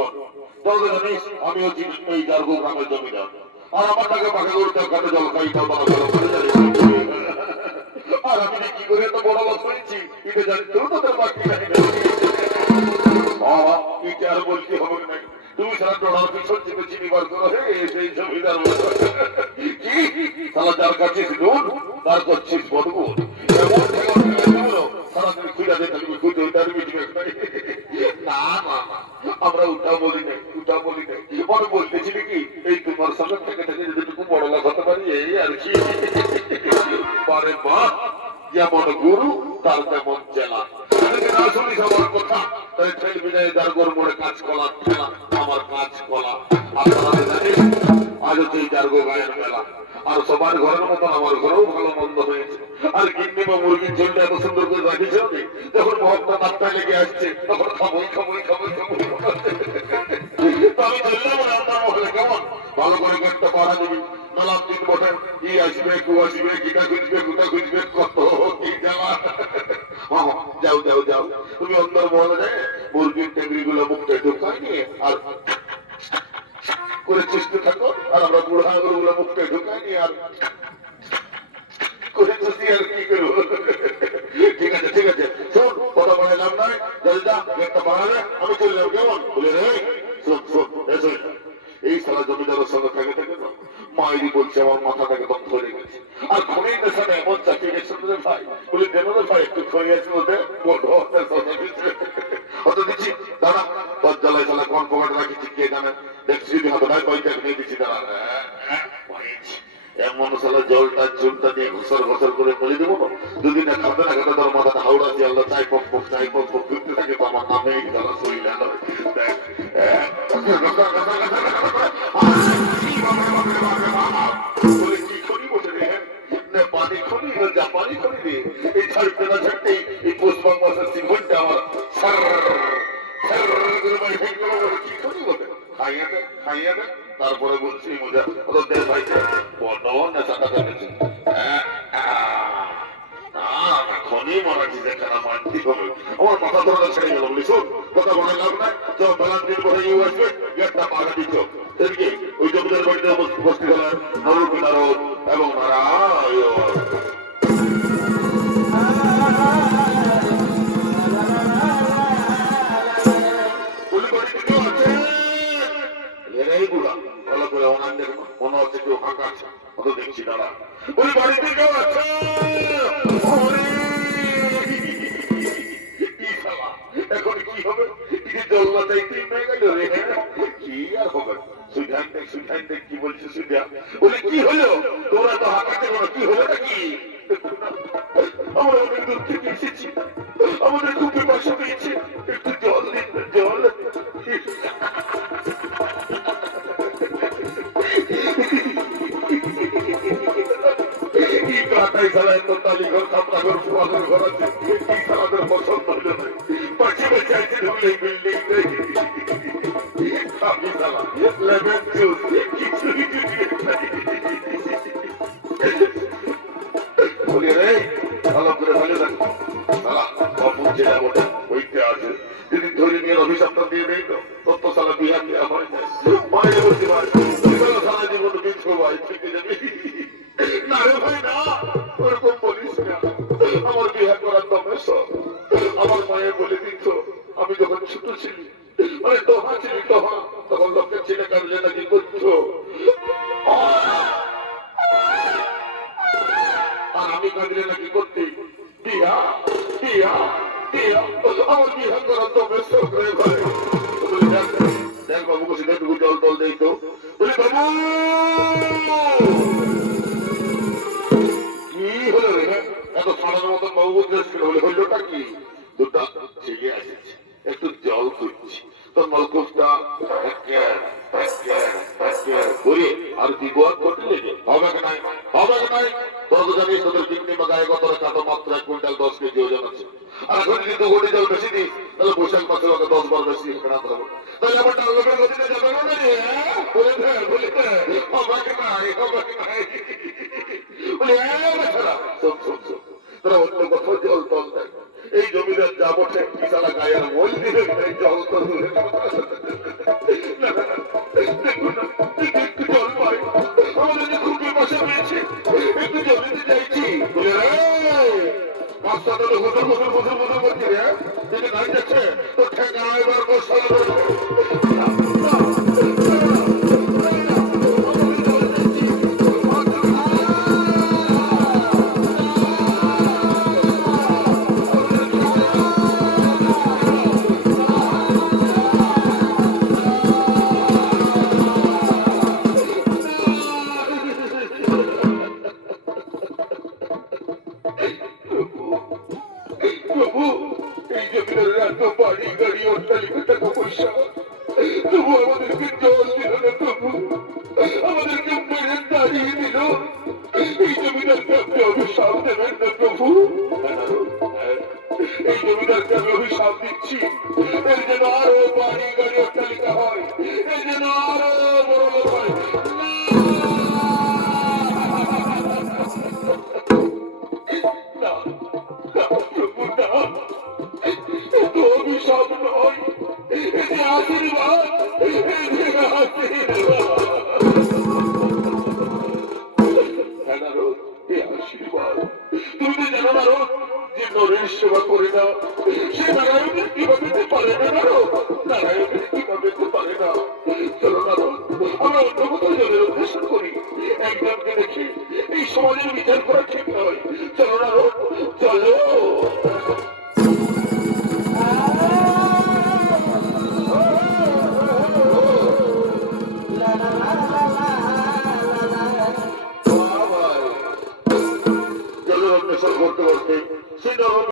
শোন, তাহলে জানিস আমি হচ্ছি এই জারগো গ্রামের জমিদার, আর আমার টাকা পাখা করতে ঘাটে জল খাই খাওয়া ভালো করে জানিস। আর আমি কি করে এত বড় লোক হয়েছি এটা জানি তো তোদের বাকি নাই। বাবা এটা আর বলতে হবে না, তুমি সারা ডলার পিছন থেকে চিনিবার করো হে সেই জমিদার কি সারা যার কাছে নুন তার করছিস বদগুণ এমন সারাদিন খুঁজা দিয়ে থাকবি খুঁজে তার মিটিংয়ে না না না আমরা উঠা বলি নাই উঠা বলি নাই মনে বলতেছিলি কি এই তোমার সঙ্গে থেকে থেকে যেটুকু বড় লাভ হতে পারি এই আর কি পারে মা যেমন গুরু তার তেমন চেলা না শুনিস আমার কথা তাই ঠেল বিদায় যার গরু মোড়ে কাজ কলা ঠেলা আমার কাজ কলা আপনারা জানেন আজ হচ্ছে এই জারগো গায়ের মেলা আর সবার ঘরের মতন আমার ঘরেও ভালো মন্দ হয়েছে আর গিন্নি বা মুরগির ঝোলটা এত সুন্দর করে রাখিস যখন মহত্তা নাপ্তায় লেগে আসছে তখন খাবোই খাবোই খাবোই খাবোই তো আমি চললাম না আপনার মহলে কেমন ভালো করে একটা পাড়া দিবি মেলার দিন বটে কি আসবে কু আসবে কিটা খুঁজবে কোথা খুঁজবে কত কি জ্বালা যাও যাও যাও তুমি অন্দর মহলে যায় মুরগির টেঙ্গরি গুলো মুখটা ঢুকাই নিয়ে আর করে চেষ্টা থাকো আর আমরা বুড়া গুলো মুখটা ঢুকাই নিয়ে আর করে চুষি আর কি করবো ঠিক আছে ঠিক আছে শোন কথা বলে লাভ নাই জলদা একটা বাড়ালে আমি চললাম কেমন বলে রে শোন শোন এসো এই সারা জমিদারের সঙ্গে থেকে থেকে না মায়েরই বলছে আমার মাথাটাকে বন্ধ হয়ে গেছে আর খনির নেশানে এমন চাকরি গেছে ভাই বলে দেন ভাই একটু খনি আছে ওদের অত দিচ্ছি দাঁড়া তোর জ্বালায় জ্বালা কোন পকেটে রাখিছি কে জানে দেখছি যদি হবে না কয়টা নিয়ে দিচ্ছি দাঁড়া এমন সালা জলটা চুলটা দিয়ে ঘুষর ঘুষর করে বলে দেবো না যদি না খাবে না খেতে তোর মাথাটা হাওড়া দিয়ে আল্লাহ চাই পক পক ফিরতে থাকে তো আমার নামে তারা শরীর দেখ কি খনি বসে রে পানি খনি জাপানি খনি রে এই ছাড়তে না ছাড়তেই এই পশ্চিমবঙ্গ মাসের সিংহটা আমার কি খনি বলে খাইয়া দেয় খাইয়া দেয় তারপরে বলছি মজা ওদের ভাই বর্তমান নেশাটা দেখেছে খনি মারাঠি দেখানা মানতে হবে আমার মাথা ধরা ছেড়ে গেল বলি শোন কথা বলে লাভ নাই তো বেলার দিন পরে ইউ আসবে গেটটা পাড়া দিচ্ছ এদিকে ওই জমিদার বাড়িতে বস্তি গেলেন নরুল নারদ এবং নারায়ণ ভালো করে অনান দেখবো মনে হচ্ছে কেউ ফাঁকা আছে অত দেখছি দাঁড়া ওই বাড়িতে কেউ আছে এখন কি হবে জল্লা চাইতেই পেয়ে গেল রে কি আর হবে সুধান দেখ সুধান দেখ কি বলছে সুধা বলে কি হলো তোরা তো হাঁকাতে বলো কি হলো নাকি আমরা অনেক দূর থেকে এসেছি আমাদের খুব পিপাসা পেয়েছে একটু জল দিন জল কাটাই খেলায় তো তালি ঘর কাপড়া ঘর ফুয়াদের ঘর আছে এই খেলাদের পছন্দ হইল না পাশে চাইছে ঢুকলে বিল্ডিং আমি খেলা লেবেন জুস কিছুই বলি রে ভালো করে ভালো দেখো সালা বাবু জেলা বটে ওইতে আছে যদি ধরে নিয়ে অভিশাপটা দিয়ে দেয় তো তত সালা বিয়া বিয়া হয় না মায়ের বলতে পারে সারা জীবন বিচ্ছ ভাই থেকে যাবে না রে ভাই না ওরকম বলিস না আমার বিয়ে করার দমে আমার মায়ের বলে দিত আমি যখন ছোট ছিলি মানে তোহা ছিলি তোহা তখন লোকের ছেলে কাজে নাকি করছো আর আমি কাজে নাকি করতে বিয়া বিয়া বিয়া আমার বিয়ে করার দমে রে ভাই দেখ বাবু বসে দেখ জল টল দেই তো বলি বাবু কি হলো রে এত সাধারণ মতন বাবু বলতে বলে হইলোটা কি দুটা ছেলে আসেছে একটু জল খুঁজছি তোর নলকূপটা ঘুরে আর দিগোয়ার করতে লেগে হবে নাই তোর তো জানিস তোদের কিডনি বা গায়ে কত রাখা তো মাত্র 1 কুইন্টাল 10 কেজি ওজন আছে আর এখন যদি 2 কোটি জল বেশি দিস তাহলে বৈশাখ মাসে ওকে 10 বার বেশি এখানে আনতে হবে তাহলে আমার টাকা লোকের গতিতে যাবে না রে বলে দে হবে নাই বলে তোরা অন্য কোথাও জল টল দেয় এই জমিদার যা বসে বিশালা গায়ের মই দিলে জল টল মস্তান হুজুর হুজুর হুজুর হুজুর করছি রে যদি নাই যাচ্ছে তো ঠেকা এবার মস্তান প্রভু এই জমিদারের এত বাড়ি গাড়ি অট্টালিকা টাকা পয়সা তবু আমাদেরকে জল দিল না প্রভু আমাদেরকে মেরে দাঁড়িয়ে দিল এই জমিদারকে আপনি অভিশাপ দেবেন না প্রভু এই জমিদারকে আমি অভিশাপ দিচ্ছি এর যেন আরো বাড়ি গাড়ি অট্টালিকা হয় এর যেন আরো বড় লোক হয় না না প্রভু না তো অভিশাপ নয় এতে আশীর্বাদ এতে আশীর্বাদ আশীর্বাদ তুমি তো জানো না যে নরের সেবা করে না সে নারায়ণের কিবা পেতে পারে না নারায়ণের কিবা পেতে পারে না চলো না আমরা অন্য কোথাও জলের অন্বেষণ করি একজনকে দেখে এই সমাজের বিচার করা ঠিক নয় চলো না চলো জলের অন্বেষণ করতে করতে সে